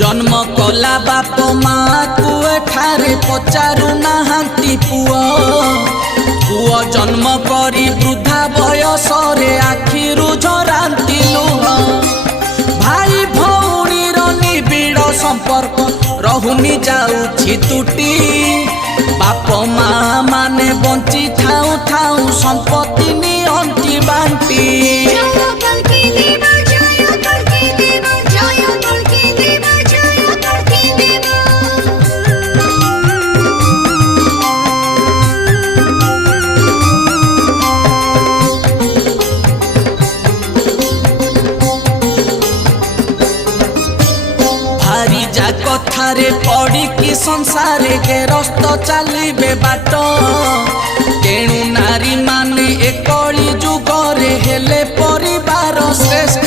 जन्म कला बाप माँ को एठारे पचारू नाहांती पुआ पुआ जन्म करी वृद्धा बयस रे आखिरु झरांती लुह भाई भौणी निबिड़ संपर्क रहुनी जाउछि तुटी बाप माँ माने बंची ठाऊ ठाऊ संपत्ति नियंती बांटी कथारे पड़ी कि संसार गेरस्त चलिबे बाट तेणु नारी माने एकली जुगरे हेले परिवार श्रेष्ठ।